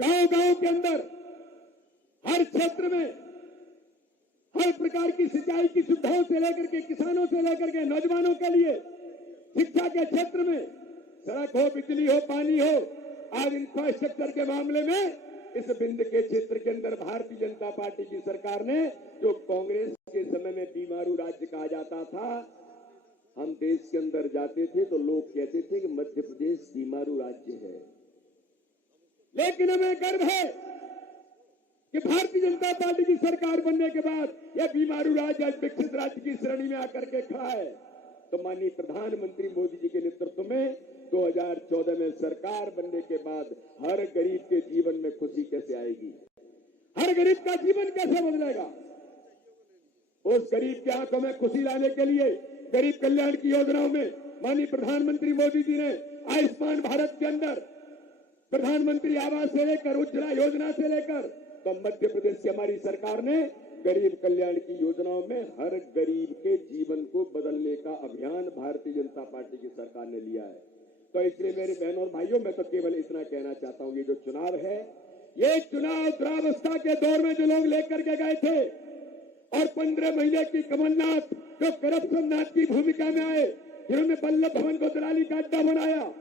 गांव-गांव के अंदर हर क्षेत्र में हर प्रकार की सिंचाई की सुविधाओं से लेकर के किसानों से लेकर के नौजवानों के लिए शिक्षा के क्षेत्र में सड़क हो, बिजली हो, पानी हो, आज इंफ्रास्ट्रक्चर के मामले में इस बिंद के क्षेत्र के अंदर भारतीय जनता पार्टी की सरकार ने, जो कांग्रेस के समय में बीमारू राज्य कहा जाता था, हम देश के अंदर जाते थे तो लोग कहते थे कि मध्य प्रदेश बीमारू राज्य है। लेकिन हमें गर्व है कि भारतीय जनता पार्टी की सरकार बनने के बाद यह बीमारू राज्य आज विकसित राज्य की श्रेणी में आकर के खड़ा है। तो माननीय प्रधानमंत्री मोदी जी के नेतृत्व में 2014 में सरकार बनने के बाद हर गरीब के जीवन में खुशी कैसे आएगी, हर गरीब का जीवन कैसे बदलेगा, उस गरीब के आंखों में खुशी लाने के लिए गरीब कल्याण की योजनाओं में माननीय प्रधानमंत्री मोदी जी ने आयुष्मान भारत के अंदर प्रधानमंत्री आवास से लेकर उज्ज्वला योजना से लेकर तो मध्य प्रदेश की हमारी सरकार ने गरीब कल्याण की योजनाओं में हर गरीब के जीवन को बदलने का अभियान भारतीय जनता पार्टी की सरकार ने लिया है। तो इसलिए मेरे बहनों और भाइयों, मैं तो केवल इतना कहना चाहता हूं, ये जो चुनाव है, ये चुनाव दुरावस्था के दौर में जो लोग लेकर के गए थे और 15 महीने की कमलनाथ जो करप्शन नाथ की भूमिका में आए, जिन्होंने वल्लभ भवन को दलाली का अड्डा बनाया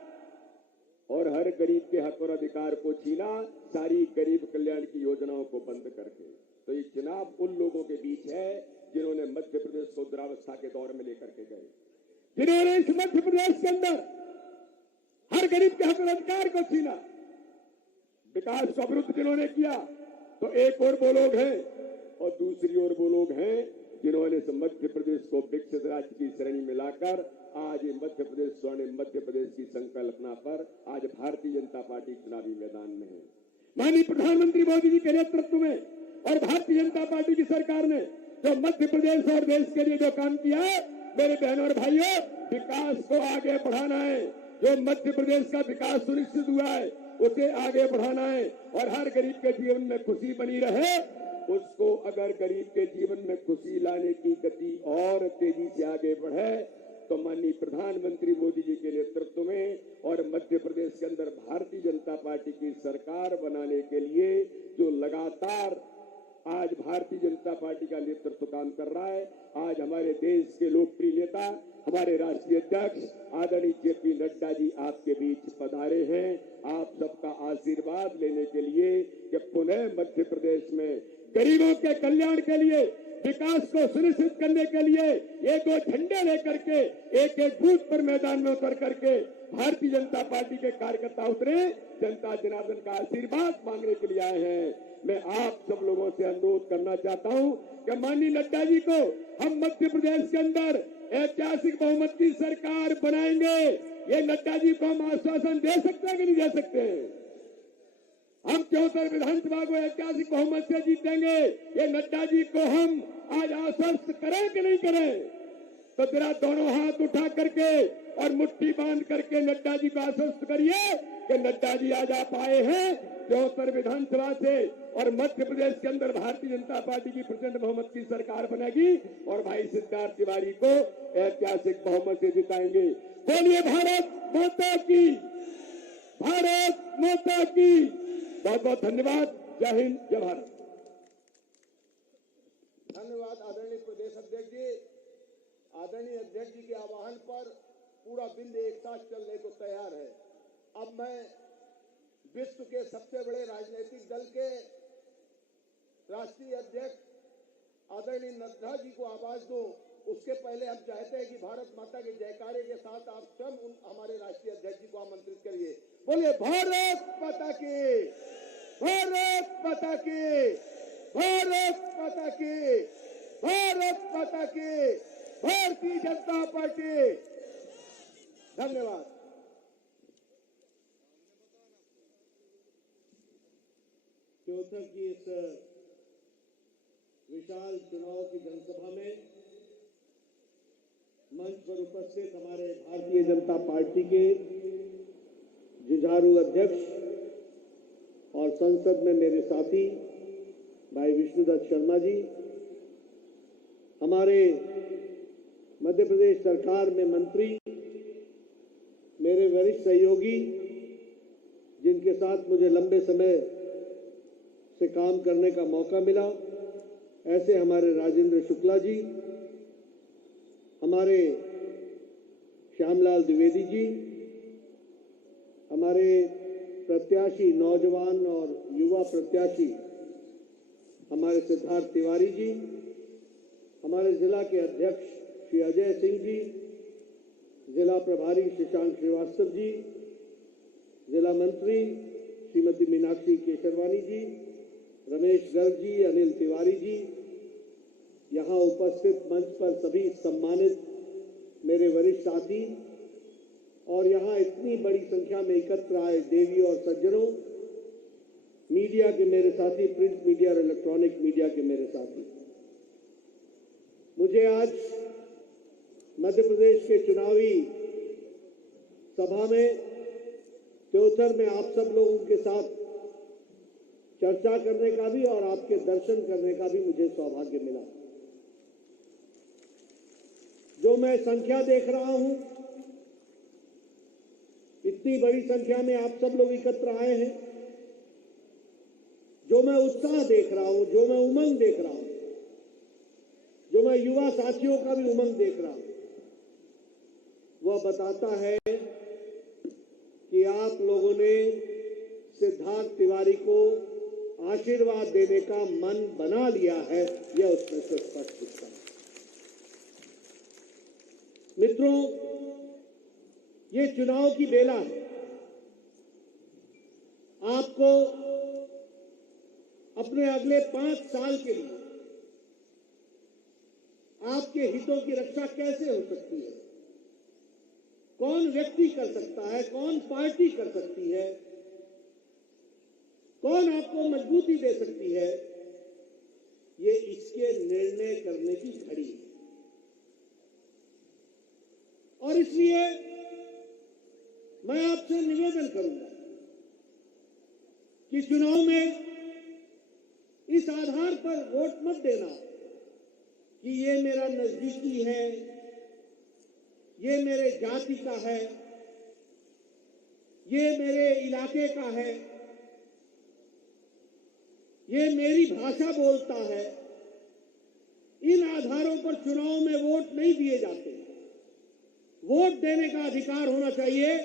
और हर गरीब के हक और अधिकार को छीना, सारी गरीब कल्याण की योजनाओं को बंद करके। तो ये चुनाव उन लोगों के बीच है जिन्होंने मध्य प्रदेश को दुरावस्था के दौर में लेकर के गए, जिन्होंने इस मध्य प्रदेश के अंदर हर गरीब के हक और अधिकार को छीना, विकास को अवरुद्ध जिन्होंने किया। तो एक और वो लोग हैं और दूसरी ओर वो लोग हैं जिन्होंने इस मध्य प्रदेश को विकसित राज्य की श्रेणी में लाकर आज ये मध्य प्रदेश स्वर्णिम मध्य प्रदेश की संकल्पना पर आज भारतीय जनता पार्टी चुनावी मैदान में है। माननीय प्रधानमंत्री मोदी जी के नेतृत्व में और भारतीय जनता पार्टी की सरकार ने जो मध्य प्रदेश और देश के लिए जो काम किया है, मेरे बहनों और भाइयों, विकास को आगे बढ़ाना है। जो मध्य प्रदेश का विकास सुनिश्चित हुआ है उसे आगे बढ़ाना है और हर गरीब के जीवन में खुशी बनी रहे। उसको अगर गरीब के जीवन में खुशी लाने की गति और तेजी से आगे बढ़े तो माननीय प्रधानमंत्री मोदी जी के नेतृत्व में और मध्य प्रदेश के अंदर भारतीय जनता पार्टी की सरकार बनाने के लिए जो लगातार आज भारतीय जनता पार्टी का नेतृत्व काम कर रहा है, आज हमारे देश के लोकप्रिय नेता, हमारे राष्ट्रीय अध्यक्ष आदरणीय जेपी नड्डा जी आपके बीच पधारे हैं, आप सबका आशीर्वाद लेने के लिए कि पुनः मध्य प्रदेश में गरीबों के कल्याण के लिए, विकास को सुनिश्चित करने के लिए ये दो झंडे लेकर के एक एक बूथ पर मैदान में उतर करके भारतीय जनता पार्टी के कार्यकर्ता उतरे, जनता जनार्दन का आशीर्वाद मांगने के लिए आए हैं। मैं आप सब लोगों से अनुरोध करना चाहता हूं कि माननीय नड्डा जी को हम मध्य प्रदेश के अंदर ऐतिहासिक बहुमत की सरकार बनाएंगे। ये नड्डा जी को हम आश्वासन दे सकते हैं कि नहीं दे सकते हैं? हम 74 विधानसभा को ऐतिहासिक बहुमत से जीतेंगे। ये नड्डा जी को हम आज आश्वस्त करें कि नहीं करें? तो जरा दोनों हाथ उठा करके और मुट्ठी बांध करके नड्डा जी को आश्वस्त करिए कि नड्डा जी आज आप आए हैं 74 विधानसभा से और मध्य प्रदेश के अंदर भारतीय जनता पार्टी की प्रचंड बहुमत की सरकार बनेगी और भाई सिद्धार्थ तिवारी को ऐतिहासिक बहुमत से जिताएंगे। बोलिए भारत माता की, भारत माता की। बहुत बहुत धन्यवाद। जय हिंद, जय भारत। धन्यवाद आदरणीय प्रदेश अध्यक्ष जी। आदरणीय अध्यक्ष जी के आह्वान पर पूरा बिंद एक साथ चलने को तैयार है। अब मैं विश्व के सबसे बड़े राजनीतिक दल के राष्ट्रीय अध्यक्ष आदरणीय नड्डा जी को आवाज दूं, उसके पहले हम चाहते हैं कि भारत माता के जयकारे के साथ आप स्वयं हमारे राष्ट्रीय अध्यक्ष जी को आमंत्रित करिए। बोलिए भारत माता की, भारत माता की, भारत माता की, भारत माता की, भारतीय जनता पार्टी। धन्यवाद। चौथक की इस विशाल चुनाव की जनसभा में मंच पर उपस्थित हमारे भारतीय जनता पार्टी के जुझारू अध्यक्ष और संसद में मेरे साथी भाई विष्णुदत्त शर्मा जी, हमारे मध्य प्रदेश सरकार में मंत्री, मेरे वरिष्ठ सहयोगी जिनके साथ मुझे लंबे समय से काम करने का मौका मिला। ऐसे हमारे राजेंद्र शुक्ला जी, हमारे श्यामलाल द्विवेदी जी, हमारे प्रत्याशी नौजवान और युवा प्रत्याशी हमारे सिद्धार्थ तिवारी जी, हमारे जिला के अध्यक्ष श्री अजय सिंह जी, जिला प्रभारी शशांक श्रीवास्तव जी, जिला मंत्री श्रीमती मीनाक्षी केशरवानी जी, रमेश गर्ग जी, अनिल तिवारी जी, यहाँ उपस्थित मंच पर सभी सम्मानित मेरे वरिष्ठ साथी और यहाँ इतनी बड़ी संख्या में एकत्र आए देवी और सज्जनों, मीडिया के मेरे साथी, प्रिंट मीडिया और इलेक्ट्रॉनिक मीडिया के मेरे साथी, मुझे आज मध्य प्रदेश के चुनावी सभा में त्योथर में आप सब लोगों के साथ चर्चा करने का भी और आपके दर्शन करने का भी मुझे सौभाग्य मिला। जो मैं संख्या देख रहा हूं, इतनी बड़ी संख्या में आप सब लोग एकत्र आए हैं, जो मैं उत्साह देख रहा हूं, जो मैं उमंग देख रहा हूं, जो मैं युवा साथियों का भी उमंग देख रहा हूं, वह बताता है कि आप लोगों ने सिद्धार्थ तिवारी को आशीर्वाद देने का मन बना लिया है, यह उसमें से स्पष्ट दिखता है। मित्रों, ये चुनाव की बेला है। आपको अपने अगले 5 साल के लिए आपके हितों की रक्षा कैसे हो सकती है, कौन व्यक्ति कर सकता है, कौन पार्टी कर सकती है, कौन आपको मजबूती दे सकती है, ये इसके निर्णय करने की घड़ी है। और इसलिए मैं आपसे निवेदन करूंगा कि चुनाव में इस आधार पर वोट मत देना कि ये मेरा नजदीकी है, ये मेरे जाति का है, ये मेरे इलाके का है, ये मेरी भाषा बोलता है। इन आधारों पर चुनाव में वोट नहीं दिए जाते। वोट देने का अधिकार होना चाहिए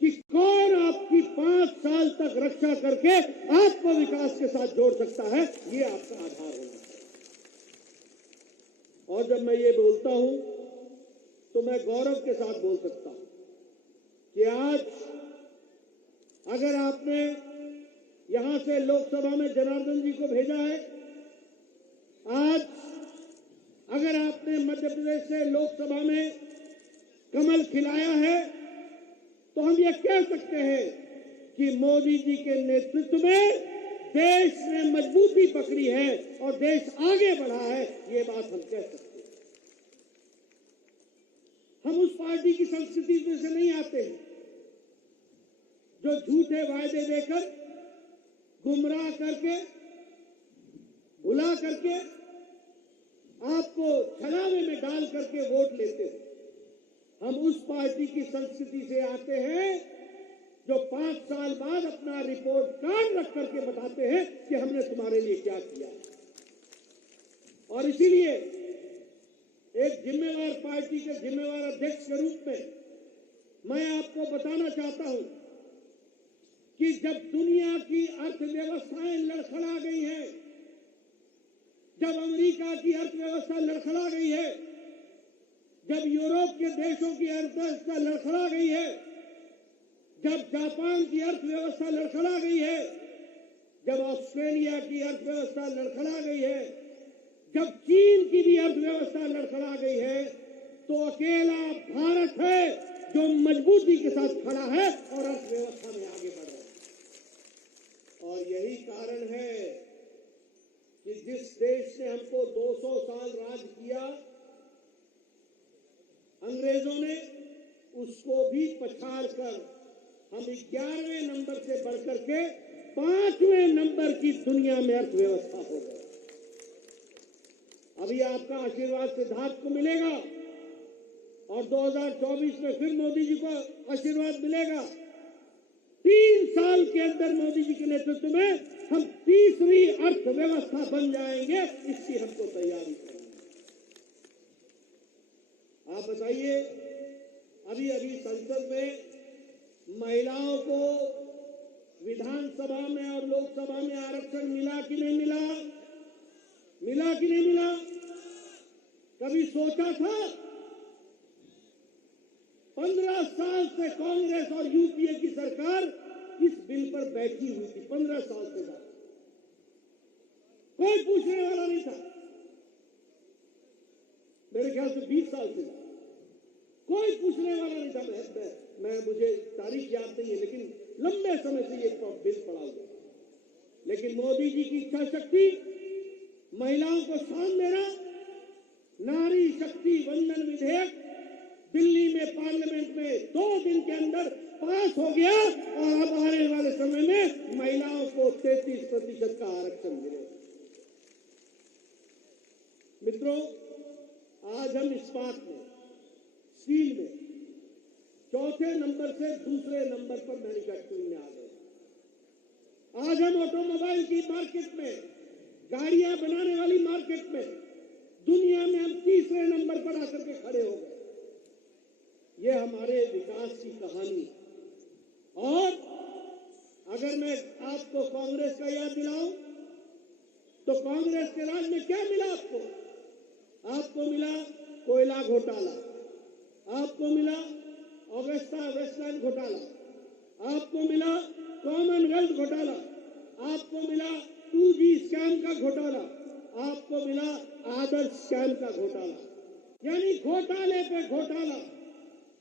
कि कौन आपकी 5 साल तक रक्षा करके आपको विकास के साथ जोड़ सकता है, ये आपका आधार होना चाहिए। और जब मैं ये बोलता हूं तो मैं गौरव के साथ बोल सकता हूं कि आज अगर आपने यहां से लोकसभा में जनार्दन जी को भेजा है, आज अगर आपने मध्य प्रदेश से लोकसभा में कमल खिलाया है, तो हम ये कह सकते हैं कि मोदी जी के नेतृत्व में देश ने मजबूती पकड़ी है और देश आगे बढ़ा है, ये बात हम कह सकते हैं। हम उस पार्टी की संस्कृति में से नहीं आते हैं जो झूठे वायदे देकर, गुमराह करके, भुला करके, आपको छलावे में डाल करके वोट लेते हैं। हम उस पार्टी की संस्कृति से आते हैं जो 5 साल बाद अपना रिपोर्ट कार्ड रख करके बताते हैं कि हमने तुम्हारे लिए क्या किया। और इसीलिए एक जिम्मेवार पार्टी के जिम्मेवार अध्यक्ष के रूप में मैं आपको बताना चाहता हूं कि जब दुनिया की अर्थव्यवस्थाएं लड़खड़ा गई हैं, जब अमेरिका की अर्थव्यवस्था लड़खड़ा गई है, जब यूरोप के देशों की अर्थव्यवस्था लड़खड़ा गई है, जब जापान की अर्थव्यवस्था लड़खड़ा गई है, जब ऑस्ट्रेलिया की अर्थव्यवस्था लड़खड़ा गई है, जब चीन की भी अर्थव्यवस्था लड़खड़ा गई है, तो अकेला भारत है जो मजबूती के साथ खड़ा है और अर्थव्यवस्था में आगे बढ़ रहा है। और यही कारण है कि जिस देश ने हमको 200 साल राज किया, अंग्रेजों ने, उसको भी पछाड़ कर हम 11वें नंबर से बढ़कर के 5वें नंबर की दुनिया में अर्थव्यवस्था हो गई। अभी आपका आशीर्वाद सिद्धार्थ को मिलेगा और 2024 में फिर मोदी जी को आशीर्वाद मिलेगा। 3 साल साल के अंदर मोदी जी के नेतृत्व में हम तीसरी अर्थव्यवस्था बन जाएंगे, इसकी हमको तैयारी करनी है। आप बताइए, अभी अभी संसद में महिलाओं को विधानसभा में और लोकसभा में आरक्षण मिला कि नहीं मिला? मिला कि नहीं मिला? कभी सोचा था? 15 साल से कांग्रेस और यूपीए की सरकार इस बिल पर बैठी हुई थी, 15 साल से ज्यादा कोई पूछने वाला नहीं था। मेरे ख्याल से 20 साल से कोई पूछने वाला नहीं था। मैं मुझे तारीख याद नहीं है, लेकिन लंबे समय से ये बिल पड़ा हुआ। लेकिन मोदी जी की इच्छा शक्ति, महिलाओं को स्थान देना, नारी शक्ति वंदन विधेयक दिल्ली में पार्लियामेंट में 2 दिन के अंदर पास हो गया और अब आने वाले समय में महिलाओं को 33% का आरक्षण मिलेगा। मित्रों, आज हम इस्पात में, स्टील में चौथे नंबर से दूसरे नंबर पर मैन्युफैक्चरिंग में आ गए। आज हम ऑटोमोबाइल की मार्केट में, गाड़ियां बनाने वाली मार्केट में दुनिया में हम तीसरे नंबर पर आकर के खड़े हो गए। ये हमारे विकास की कहानी। और अगर मैं आपको कांग्रेस का याद दिलाऊं तो कांग्रेस के राज में क्या मिला आपको? आपको मिला कोयला घोटाला, आपको मिला ऑगस्टा वेस्टलैंड घोटाला, आपको मिला कॉमनवेल्थ घोटाला, आपको मिला 2G स्कैम का घोटाला, आपको मिला आदर्श स्कैम का घोटाला। यानी घोटाले पे घोटाला।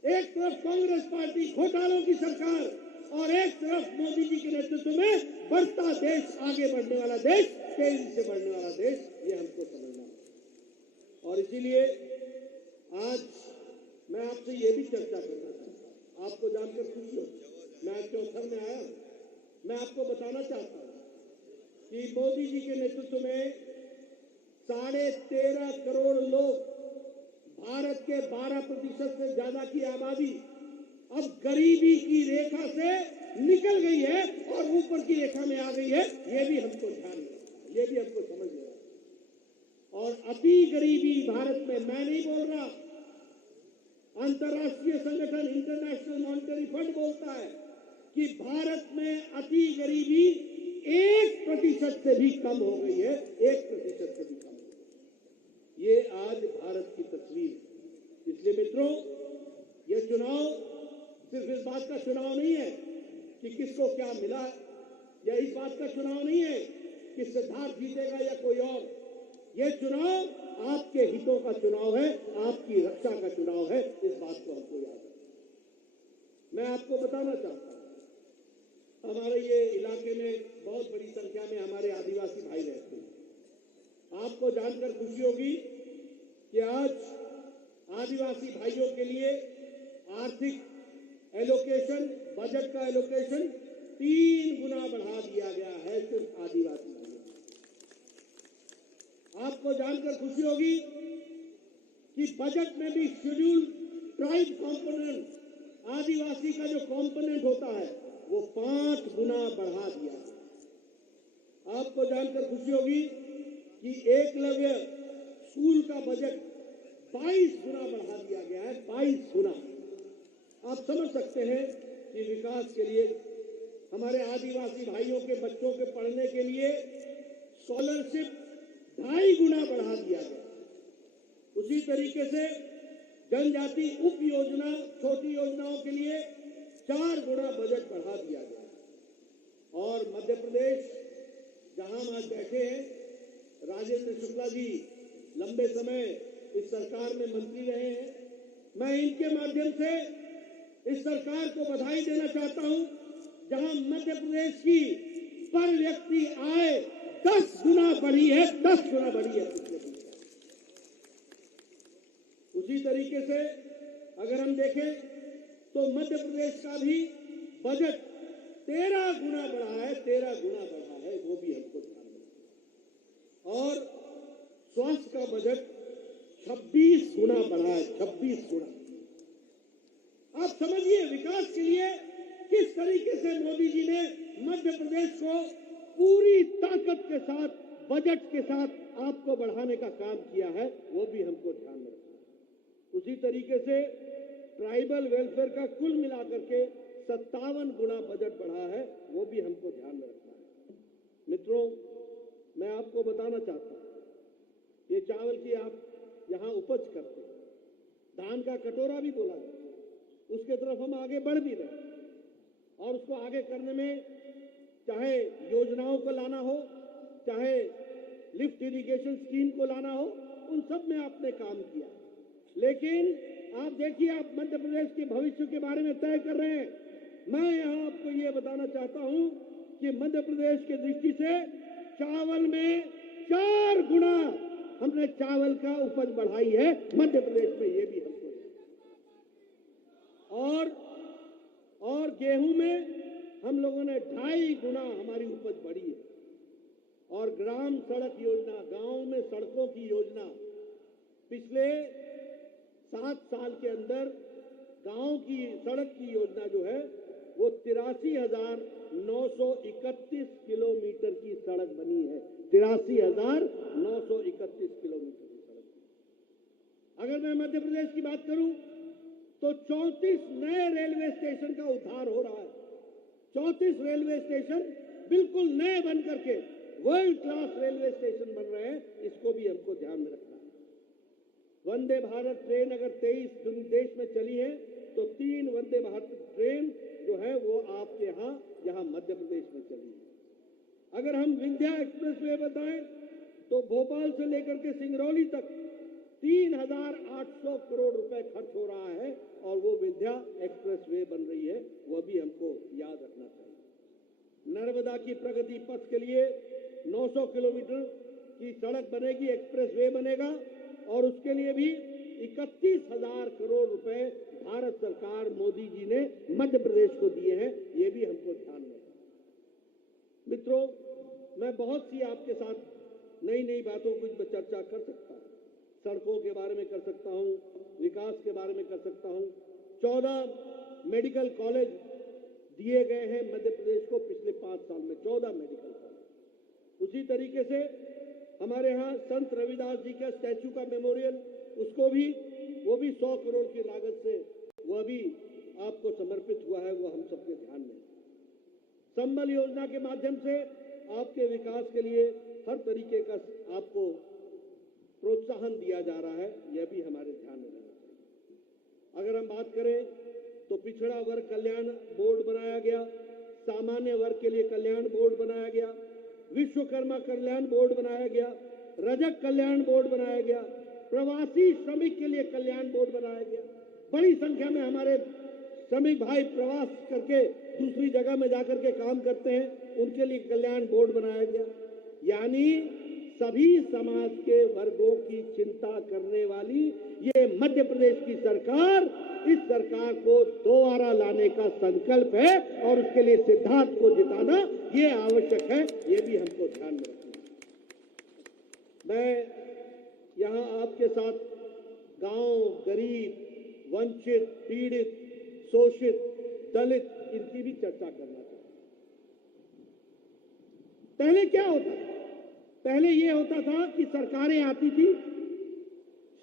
एक तरफ कांग्रेस पार्टी घोटालों की सरकार और एक तरफ मोदी जी के नेतृत्व में बढ़ता देश, आगे बढ़ने वाला देश, तेजी से बढ़ने वाला देश, ये हमको समझना है। और इसीलिए आज मैं आपसे ये भी चर्चा करना चाहता हूँ। आपको जानकर खुशी हो, मैं आज चौथर में आया हूं। मैं आपको बताना चाहता हूँ कि मोदी जी के नेतृत्व में 13.5 करोड़ लोग, भारत के 12% से ज्यादा की आबादी अब गरीबी की रेखा से निकल गई है और ऊपर की रेखा में आ गई है। ये भी हमको ध्यान रखना, ये भी हमको समझ लेना। और अति गरीबी भारत में, मैं नहीं बोल रहा, अंतर्राष्ट्रीय संगठन इंटरनेशनल मॉनिटरी फंड बोलता है कि भारत में अति गरीबी 1% से भी कम हो गई है, 1% से भी कम। ये आज भारत की तस्वीर है। इसलिए मित्रों, ये चुनाव सिर्फ इस बात का चुनाव नहीं है कि किसको क्या मिला, या इस बात का चुनाव नहीं है कि सिद्धार्थ जीतेगा या कोई और। ये चुनाव आपके हितों का चुनाव है, आपकी रक्षा का चुनाव है। इस बात को हमको याद रखना। मैं आपको बताना चाहता हूं, हमारे ये इलाके में बहुत बड़ी संख्या में हमारे आदिवासी भाई रहते हैं। आपको जानकर खुशी होगी कि आज आदिवासी भाइयों के लिए आर्थिक एलोकेशन, बजट का एलोकेशन 3 गुना बढ़ा दिया गया है सिर्फ आदिवासी भाइयों। आपको जानकर खुशी होगी कि बजट में भी शेड्यूल ट्राइब कंपोनेंट, आदिवासी का जो कंपोनेंट होता है, वो 5 गुना बढ़ा दिया गया। आपको जानकर खुशी होगी कि एकलव्य स्कूल का बजट 22 गुना बढ़ा दिया गया है, 22 गुना। आप समझ सकते हैं कि विकास के लिए, हमारे आदिवासी भाइयों के बच्चों के पढ़ने के लिए स्कॉलरशिप 2.5 गुना बढ़ा दिया गया। उसी तरीके से जनजाति उप योजना, छोटी योजनाओं के लिए 4 गुना बजट बढ़ा दिया गया। और मध्य प्रदेश, जहां हम आज बैठे हैं, राजेंद्र शुक्ला जी लंबे समय इस सरकार में मंत्री रहे हैं। मैं इनके माध्यम से इस सरकार को बधाई देना चाहता हूं, जहां मध्य प्रदेश की पर व्यक्ति आय 10 गुना बढ़ी है, 10 गुना बढ़ी है पिछले 20 साल। उसी तरीके से अगर हम देखें तो मध्य प्रदेश का भी बजट 13 गुना बढ़ा है, 13 गुना बढ़ा है, वो भी हमको ध्यान रखना। और स्वास्थ्य का बजट 26 गुना बढ़ा है, 26 गुना। आप समझिए विकास के लिए किस तरीके से मोदी जी ने प्रदेश को पूरी ताकत के साथ, बजट के साथ आपको बढ़ाने का काम किया है, वो भी हमको ध्यान में रखना है। उसी तरीके से ट्राइबल वेलफेयर का कुल मिलाकर के 57 गुना बजट बढ़ा है, वो भी हमको ध्यान में रखना है। मित्रों, मैं आपको बताना चाहता हूं, ये चावल की आप यहां उपज करते हैं, धान का कटोरा भी बोला जाता है, उसके तरफ हम आगे बढ़ भी रहे हैं। और उसको आगे करने में चाहे योजनाओं को लाना हो, चाहे लिफ्ट इरिगेशन स्कीम को लाना हो, उन सब में आपने काम किया। लेकिन आप देखिए, आप मध्य प्रदेश के भविष्य के बारे में तय कर रहे हैं। मैं यहां आपको ये बताना चाहता हूं कि मध्य प्रदेश की दृष्टि से चावल में 4 गुना हमने चावल का उपज बढ़ाई है मध्य प्रदेश में, ये भी हमको। और गेहूं में हम लोगों ने 2.5 गुना हमारी उपज बढ़ी है। और ग्राम सड़क योजना, गांव में सड़कों की योजना, पिछले 7 साल के अंदर गांव की सड़क की योजना जो है वो 83,931 किलोमीटर की सड़क बनी है। 83,931 किलोमीटर की सड़क। अगर मैं मध्य प्रदेश की बात करूं तो 34 नए रेलवे स्टेशन का उद्धार हो रहा है। 34 रेलवे स्टेशन बिल्कुल नए बन करके वर्ल्ड क्लास रेलवे स्टेशन बन रहे हैं, इसको भी हमको ध्यान में रखना है। वंदे भारत ट्रेन अगर 23 देश में चली है तो 3 वंदे भारत ट्रेन जो है वो आपके यहाँ मध्य प्रदेश में चली है। अगर हम विंध्या एक्सप्रेस वे बताएं तो भोपाल से लेकर के सिंगरौली तक 3,800 करोड़ रुपए खर्च हो रहा है और वो विंध्या एक्सप्रेस वे बन रही है, वो भी हमको याद रखना चाहिए। नर्मदा की प्रगति पथ के लिए 900 किलोमीटर की सड़क बनेगी, एक्सप्रेस वे बनेगा और उसके लिए भी 31,000 करोड़ रुपए भारत सरकार मोदी जी ने मध्य प्रदेश को दिए हैं, ये भी हमको ध्यान में रखना। मित्रों, मैं बहुत सी आपके साथ नई नई बातों की चर्चा कर सकता हूं। सड़कों के बारे में कर सकता हूं, विकास के बारे में कर सकता हूं। 14 मेडिकल कॉलेज दिए गए हैं मध्य प्रदेश को पिछले 5 साल में, 14 मेडिकल कॉलेज। उसी तरीके से हमारे यहाँ संत रविदास जी का स्टैच्यू का मेमोरियल, उसको भी वो भी 100 करोड़ की लागत से वह भी आपको समर्पित हुआ है, वो हम सबके ध्यान में। संबल योजना के माध्यम से आपके विकास के लिए हर तरीके का आपको प्रोत्साहन दिया जा रहा है, यह भी हमारे ध्यान में रहना चाहिए। अगर हम बात करें तो पिछड़ा वर्ग कल्याण बोर्ड बनाया गया, सामान्य वर्ग के लिए कल्याण बोर्ड बनाया गया, विश्वकर्मा कल्याण बोर्ड बनाया गया, रजक कल्याण बोर्ड बनाया गया, प्रवासी श्रमिक के लिए कल्याण बोर्ड बनाया गया। बड़ी संख्या में हमारे श्रमिक भाई प्रवास करके दूसरी जगह में जाकर के काम करते हैं, उनके लिए कल्याण बोर्ड बनाया गया। यानी सभी समाज के वर्गों की चिंता करने वाली ये मध्य प्रदेश की सरकार, इस सरकार को दोबारा लाने का संकल्प है और उसके लिए सिद्धार्थ को जिताना ये आवश्यक है, ये भी हमको ध्यान में रखना है। मैं यहां आपके साथ गांव, गरीब, वंचित, पीड़ित, शोषित, दलित, इनकी भी चर्चा करना चाहता हूं। पहले क्या होता था? पहले ये होता था कि सरकारें आती थी,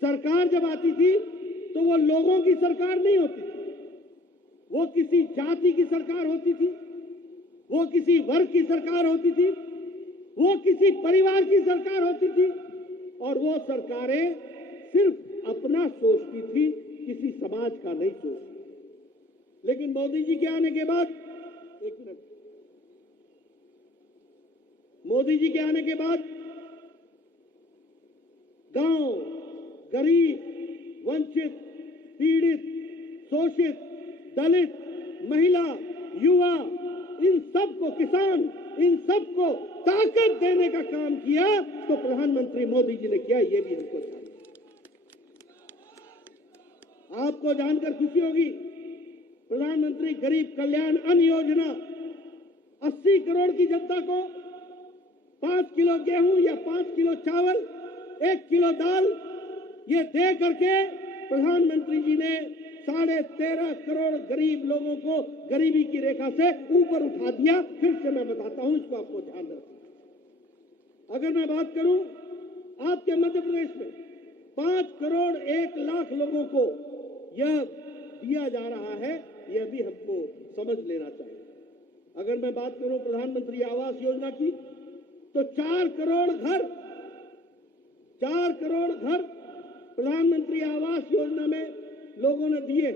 सरकार जब आती थी तो वो लोगों की सरकार नहीं होती थी, वो किसी जाति की सरकार होती थी, वो किसी वर्ग की सरकार होती थी, वो किसी परिवार की सरकार होती थी और वो सरकारें सिर्फ अपना सोचती थी, किसी समाज का नहीं सोचती। लेकिन मोदी जी के आने के बाद, एक मिनट, मोदी जी के आने के बाद गांव, गरीब, वंचित, पीड़ित, शोषित, दलित, महिला, युवा, इन सबको, किसान, इन सबको ताकत देने का काम किया तो प्रधानमंत्री मोदी जी ने किया, ये भी हमको जानना। आपको जानकर खुशी होगी, प्रधानमंत्री गरीब कल्याण अन्न योजना 80 करोड़ की जनता को 5 किलो गेहूं या 5 किलो चावल, 1 किलो दाल, ये दे करके प्रधानमंत्री जी ने 13.5 करोड़ गरीब लोगों को गरीबी की रेखा से ऊपर उठा दिया। फिर से मैं बताता हूं, इसको आपको ध्यान रखना। अगर मैं बात करूं आपके मध्य प्रदेश में 5 करोड़ 1 लाख लोगों को यह दिया जा रहा है, यह भी हमको समझ लेना चाहिए। अगर मैं बात करूं प्रधानमंत्री आवास योजना की, तो 4 करोड़ घर प्रधानमंत्री आवास योजना में लोगों ने दिए।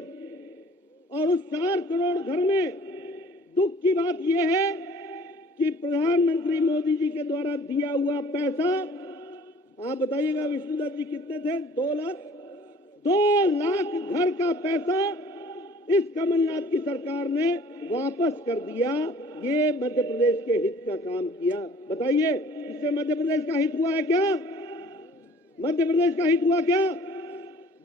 और उस 4 करोड़ घर में दुख की बात यह है कि प्रधानमंत्री मोदी जी के द्वारा दिया हुआ पैसा, आप बताइएगा विष्णुदत्त जी कितने थे? 2 लाख। 2 लाख घर का पैसा इस कमलनाथ की सरकार ने वापस कर दिया। ये मध्य प्रदेश के हित का काम किया। बताइए, इससे मध्य प्रदेश का हित हुआ है क्या? मध्य प्रदेश का हित हुआ क्या?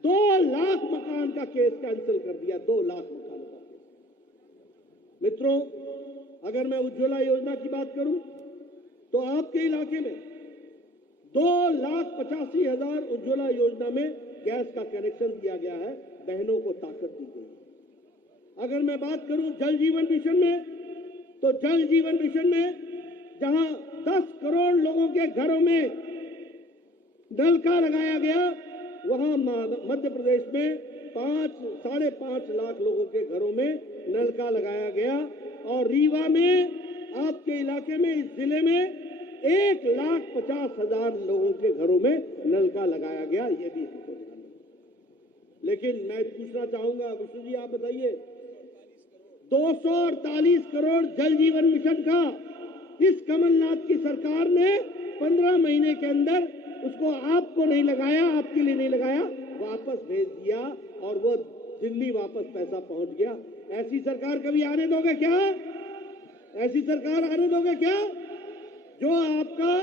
2 लाख मकान का केस कैंसिल कर दिया। 2 लाख मकान का केस। मित्रों, अगर मैं उज्ज्वला योजना की बात करूं, तो आपके इलाके में 2,85,000 उज्ज्वला योजना में गैस का कनेक्शन दिया गया है। बहनों को ताकत दी गई। अगर मैं बात करूं जल जीवन मिशन में, तो जल जीवन मिशन में जहां 10 करोड़ लोगों के घरों में नल का लगाया गया, वहां मध्य प्रदेश में 5.5 लाख लोगों के घरों में नल का लगाया गया। और रीवा में, आपके इलाके में, इस जिले में 1,50,000 लोगों के घरों में नल का लगाया गया। ये भी हमको ध्यान रखना। लेकिन मैं पूछना चाहूंगा, विष्णु जी आप बताइए, 248 करोड़ जल जीवन मिशन का इस कमलनाथ की सरकार ने 15 महीने के अंदर उसको आपको नहीं लगाया, आपके लिए नहीं लगाया, वापस भेज दिया और वो दिल्ली वापस पैसा पहुंच गया। ऐसी सरकार कभी आने दोगे क्या? ऐसी सरकार आने दोगे क्या जो आपका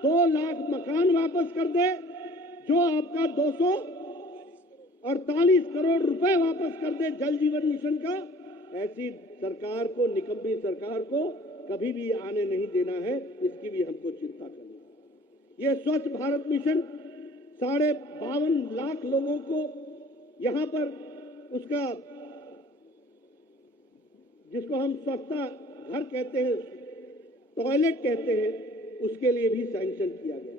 2 लाख मकान वापस कर दे, जो आपका 248 करोड़ रुपए वापस कर दे जल जीवन मिशन का? ऐसी सरकार को, निकम्मी सरकार को कभी भी आने नहीं देना है। इसकी भी हमको चिंता करनी है। ये स्वच्छ भारत मिशन 52.5 लाख लोगों को यहां पर उसका, जिसको हम स्वच्छता घर कहते हैं, टॉयलेट कहते हैं, उसके लिए भी सैंक्शन किया गया।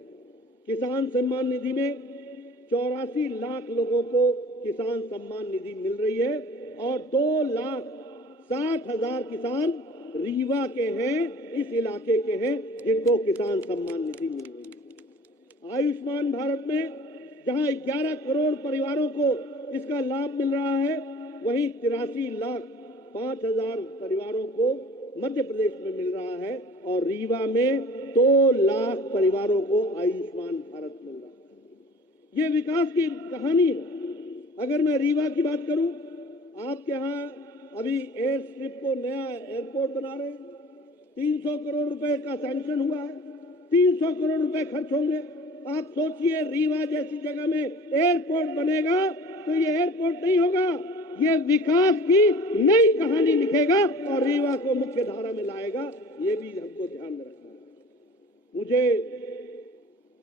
किसान सम्मान निधि में 84 लाख लोगों को किसान सम्मान निधि मिल रही है और 2,60,000 किसान रीवा के हैं, इस इलाके के हैं, जिनको किसान सम्मान निधि मिल रही है। आयुष्मान भारत में जहां 11 करोड़ परिवारों को इसका लाभ मिल रहा है, वहीं 83,05,000 परिवारों को मध्य प्रदेश में मिल रहा है और रीवा में 2 लाख परिवारों को आयुष्मान भारत मिल रहा है। ये विकास की कहानी है। अगर मैं रीवा की बात करूं, आपके यहां अभी एयर स्ट्रिप को नया एयरपोर्ट बना रहे हैं। 300 करोड़ रुपए का सैंक्शन हुआ है। 300 करोड़ रुपए खर्च होंगे। आप सोचिए, रीवा जैसी जगह में एयरपोर्ट बनेगा तो ये एयरपोर्ट नहीं होगा, ये विकास की नई कहानी लिखेगा और रीवा को मुख्य धारा में लाएगा। ये भी हमको ध्यान में रखना है। मुझे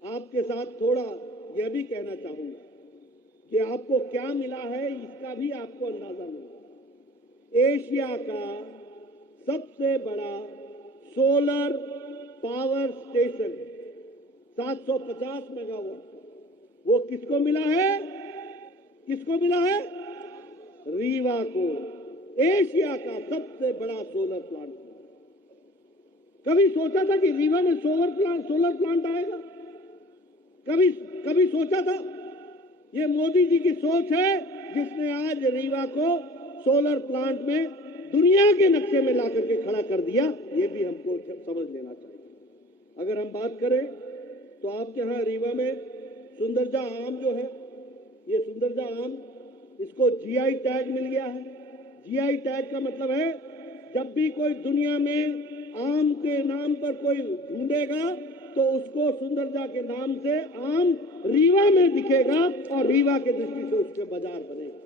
आपके साथ थोड़ा यह भी कहना चाहूंगा कि आपको क्या मिला है, इसका भी आपको अंदाजा मिलेगा। एशिया का सबसे बड़ा सोलर पावर स्टेशन 750 मेगावाट, वो किसको मिला है? किसको मिला है? रीवा को। एशिया का सबसे बड़ा सोलर प्लांट। कभी सोचा था कि रीवा में सोलर प्लांट आएगा? कभी सोचा था? ये मोदी जी की सोच है जिसने आज रीवा को सोलर प्लांट में दुनिया के नक्शे में ला करके खड़ा कर दिया। ये भी हमको समझ लेना चाहिए। अगर हम बात करें तो आपके यहाँ रीवा में सुंदरजा आम जो है, ये सुंदरजा आम, इसको जीआई टैग मिल गया है। जीआई टैग का मतलब है जब भी कोई दुनिया में आम के नाम पर कोई ढूंढेगा तो उसको सुंदरजा के नाम से आम रीवा में दिखेगा और रीवा के दृष्टि से उसके बाजार बनेगा।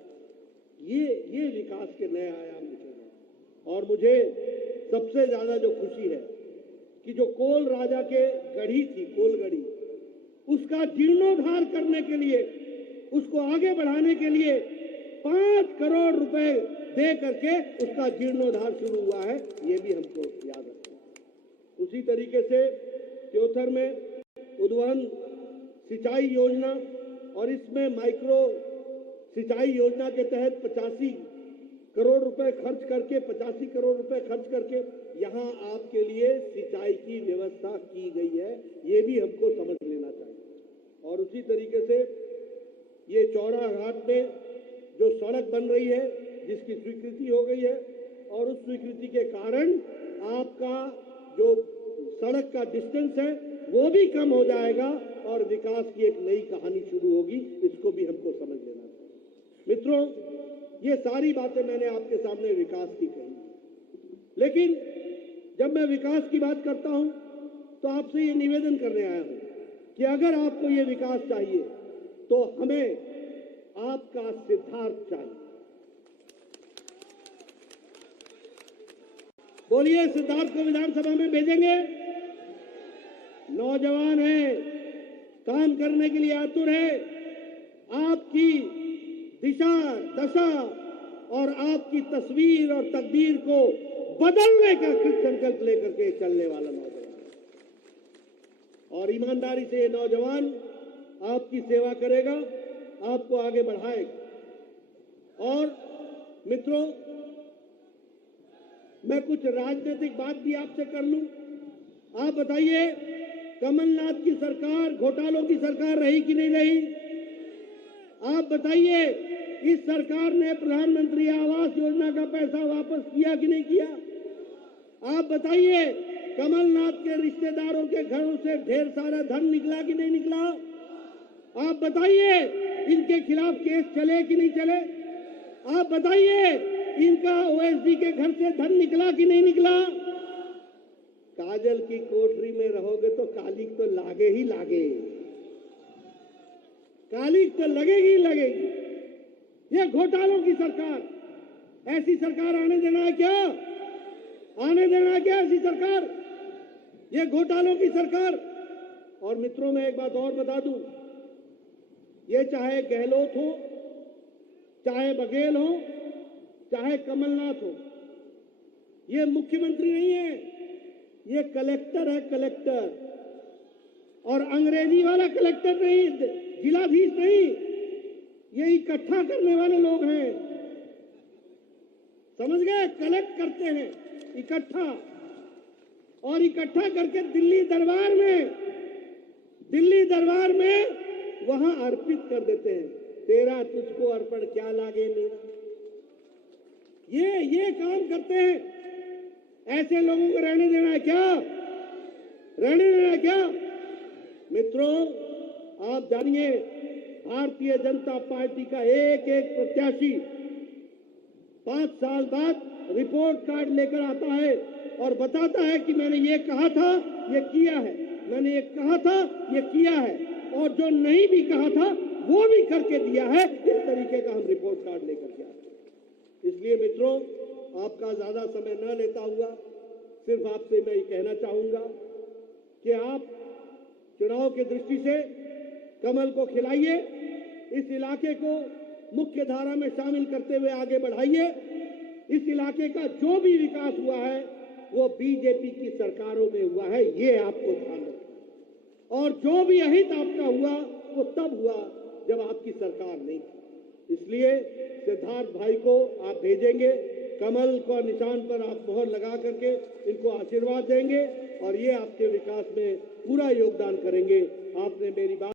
ये विकास के नए आयाम दिखेगा। और मुझे सबसे ज्यादा जो खुशी है कि जो कोल राजा के गढ़ी थी, कोल गढ़ी, उसका जीर्णोद्धार करने के लिए, उसको आगे बढ़ाने के लिए 5 करोड़ रुपए दे करके उसका जीर्णोद्धार शुरू हुआ है, ये भी हमको याद रखना है। उसी तरीके से त्योथर में उद्वहन सिंचाई योजना और इसमें माइक्रो सिंचाई योजना के तहत 85 करोड़ रुपए खर्च करके 85 करोड़ रुपए खर्च करके यहां आपके लिए सिंचाई की व्यवस्था की गई है, ये भी हमको समझ लेना चाहिए। और उसी तरीके से ये चौड़ा घाट में जो सड़क बन रही है जिसकी स्वीकृति हो गई है और उस स्वीकृति के कारण आपका जो सड़क का डिस्टेंस है वो भी कम हो जाएगा और विकास की एक नई कहानी शुरू होगी, इसको भी हमको समझ लेना चाहिए। मित्रों, ये सारी बातें मैंने आपके सामने विकास की कही, लेकिन जब मैं विकास की बात करता हूं तो आपसे ये निवेदन करने आया हूं कि अगर आपको ये विकास चाहिए तो हमें आपका सिद्धार्थ चाहिए। बोलिए, सिद्धार्थ को विधानसभा में भेजेंगे? नौजवान है, काम करने के लिए आतुर है, आपकी दिशा दशा और आपकी तस्वीर और तकदीर को बदलने का कृत संकल्प लेकर के चलने वाला नौजवान, और ईमानदारी से ये नौजवान आपकी सेवा करेगा, आपको आगे बढ़ाएगा। और मित्रों, मैं कुछ राजनीतिक बात भी आपसे कर लूं। आप बताइए, कमलनाथ की सरकार घोटालों की सरकार रही कि नहीं रही? आप बताइए, इस सरकार ने प्रधानमंत्री आवास योजना का पैसा वापस किया कि नहीं किया? आप बताइए, कमलनाथ के रिश्तेदारों के घरों से ढेर सारा धन निकला कि नहीं निकला? आप बताइए, इनके खिलाफ केस चले कि नहीं चले? आप बताइए, इनका ओएसडी के घर से धन निकला कि नहीं निकला? काजल की कोठरी में रहोगे तो कालिक तो लागे ही लागे, कालिक तो लगेगी ही लगेगी। ये घोटालों की सरकार, ऐसी सरकार आने देना है क्या? आने देना है क्या ऐसी सरकार? ये घोटालों की सरकार। और मित्रों, मैं एक बात और बता दूं, ये चाहे गहलोत हो, चाहे बघेल हो, चाहे कमलनाथ हो, ये मुख्यमंत्री नहीं है, ये कलेक्टर है, कलेक्टर। और अंग्रेजी वाला कलेक्टर नहीं, जिलाधीश नहीं, ये इकट्ठा करने वाले लोग हैं, समझ गए? कलेक्ट करते हैं इकट्ठा, और इकट्ठा करके दिल्ली दरबार में वहां अर्पित कर देते हैं। तेरा तुझको अर्पण क्या लागे मेरा, ये काम करते हैं। ऐसे लोगों को रहने देना है क्या? रहने देना है क्या? मित्रों, आप जानिए, भारतीय जनता पार्टी का एक एक प्रत्याशी 5 साल बाद रिपोर्ट कार्ड लेकर आता है और बताता है कि मैंने ये कहा था, ये किया है, मैंने ये कहा था, ये किया है, और जो नहीं भी कहा था वो भी करके दिया है। इस तरीके का हम रिपोर्ट कार्ड लेकर के आते हैं। इसलिए मित्रों, आपका ज्यादा समय न लेता हुआ सिर्फ आपसे मैं ये कहना चाहूंगा कि आप चुनाव की दृष्टि से कमल को खिलाइए, इस इलाके को मुख्य धारा में शामिल करते हुए आगे बढ़ाइए। इस इलाके का जो भी विकास हुआ है वो बीजेपी की सरकारों में हुआ है, ये आपको ध्यान रखना। और जो भी अहित आपका हुआ वो तब हुआ जब आपकी सरकार नहीं थी। इसलिए सिद्धार्थ भाई को आप भेजेंगे, कमल को निशान पर आप मोहर लगा करके इनको आशीर्वाद देंगे और ये आपके विकास में पूरा योगदान करेंगे। आपने मेरी बात